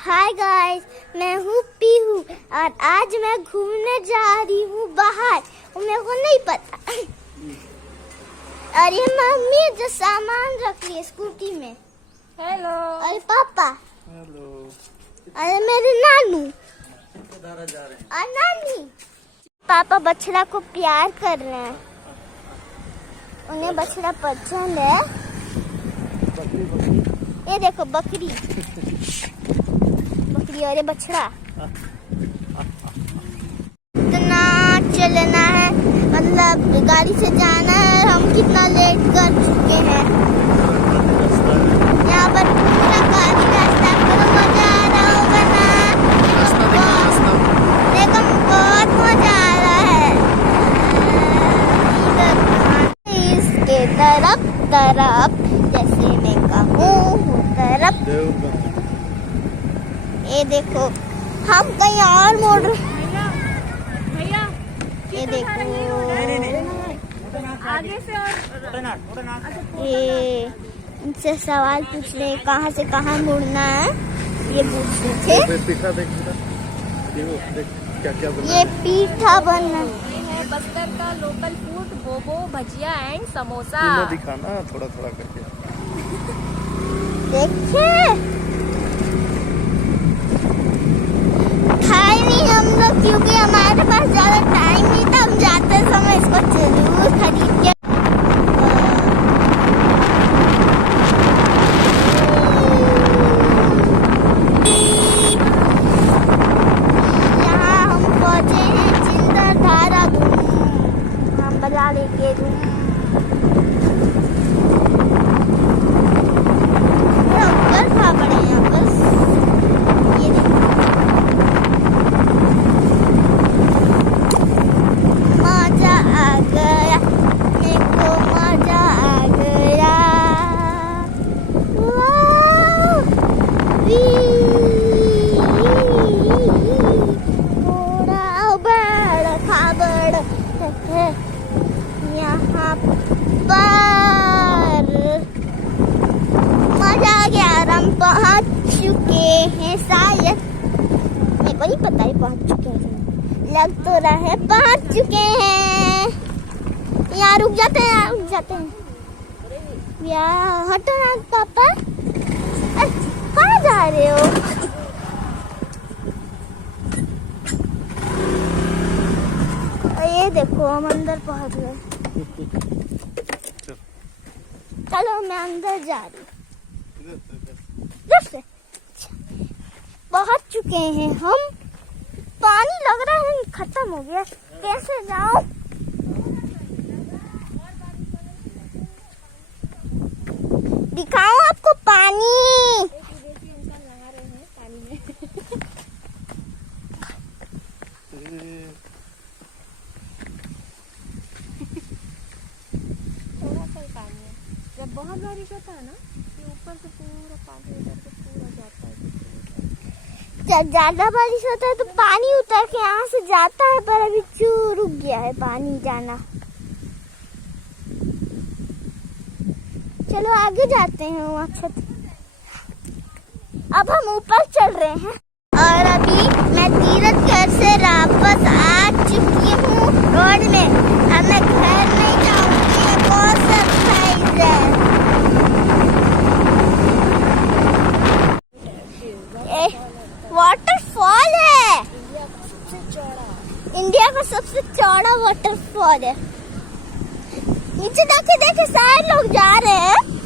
Hi guys, मैं हूँ पीहू और आज मैं घूमने जा रही हूँ बाहर। मेरे को नहीं पता। और ये मम्मी जो सामान रख रही है स्कूटी में। हेलो। अरे पापा। हेलो। अरे मेरे नानू और नानी। पापा बछड़ा को प्यार कर रहे हैं। उन्हें बछड़ा पसंद है। ये देखो बकरी और ये बछड़ा। इतना चलना है, मतलब गाड़ी से जाना है। हम कितना लेट कर चुके हैं। यहाँ पर पूरा गाड़ी रास्ता पर मजा आ रहा होगा ना। देखो बहुत मजा आ रहा है। इसके तरफ जैसे मैं कहूँ तरफ। ये देखो हम कहीं और मोड़ रहे। भैया ये देखो आगे से और ये इनसे सवाल पूछ रहे हैं कहाँ से कहाँ मुड़ना है। ये पूछ रहे थे। पीठा देख क्या क्या बना ये पीठा बनना है बस्तर का लोकल फूड बोबो भजिया एंड समोसा। दिखाना थोड़ा थोड़ा करके। देखिए खाए नहीं हम लोग क्योंकि हमारे पास ज्यादा टाइम नहीं था। हम जाते समय इसको जरूर खरीद के। यहाँ हम पहुंचे हैं चिंताधारा धूम। हम बजा लेंगे धूम। खा पड़े हैं बस। ये मजा आ गया, मेरे को मजा आ गया। थोड़ा बड़ खाबड़ यहाँ पर मजा आ गया। हम पहुँच चुके हैं शायद। मेरे को नहीं पता ही पहुँच चुके हैं। लग तो रहा है पहुँच चुके हैं। यहाँ रुक जाते हैं। यहाँ हटो ना पापा। कहाँ जा रहे हो? ये देखो हम अंदर पहुँच गए। चलो मैं अंदर जा रही हूँ। पहुंच चुके हैं हम। पानी लग रहा है खत्म हो गया। कैसे जाऊं? दिखाऊं आपको पानी? थोड़ा सा ही पानी है। जब बहुत बारिश होता है ना ये ऊपर से पूरा पानी उतर के पूरा जाता है। जब ज्यादा बारिश होता है तो पानी उतर के यहाँ से जाता है, पर अभी रुक गया है पानी जाना। चलो आगे जाते हैं वहाँ छत। अब हम ऊपर चल रहे हैं और अभी मैं तीरथ घर से वापस आ चुकी हूँ रोड में। अब मैं घर नहीं जाऊंगी। बहुत सरप्राइज है। वाटरफॉल है। इंडिया का सबसे चौड़ा वाटरफॉल है। नीचे देखे सारे लोग जा रहे हैं।